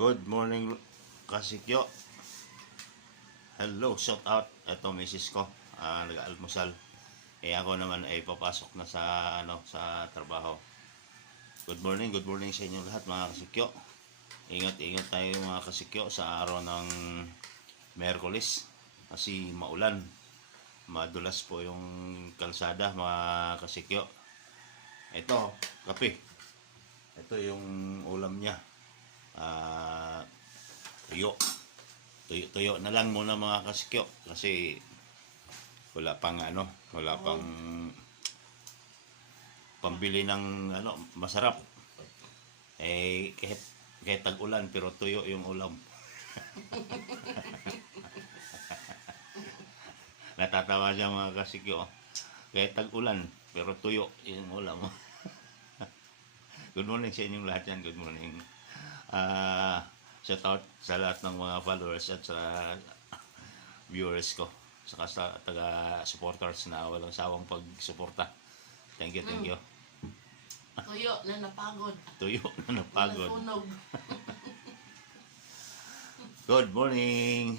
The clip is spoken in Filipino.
Good morning, Kasikyo. Hello, shout out. Ito, misis ko. Nag-almusal. Ako naman ay papasok na sa trabaho. Good morning sa inyo lahat mga Kasikyo. Ingat tayo mga Kasikyo sa araw ng Miyerkules. Kasi maulan. Madulas po yung kalsada mga Kasikyo. Ito, kape. Ito yung ulam niya. Tuyo na lang muna mga Kasikyo kasi wala pang pambili ng masarap kahit tag-ulan pero tuyo yung ulam. Natatawa siya mga Kasikyo, kahit tag-ulan pero tuyo yung ulam. Good morning sa inyong lahat yan. Good morning. Shout out sa lahat ng mga followers at sa viewers ko, saka sa taga-supporters na walang sawang pag-suporta. Thank you. Tuyo na napagod. Tuyo na napagod. Nasunog. Good morning.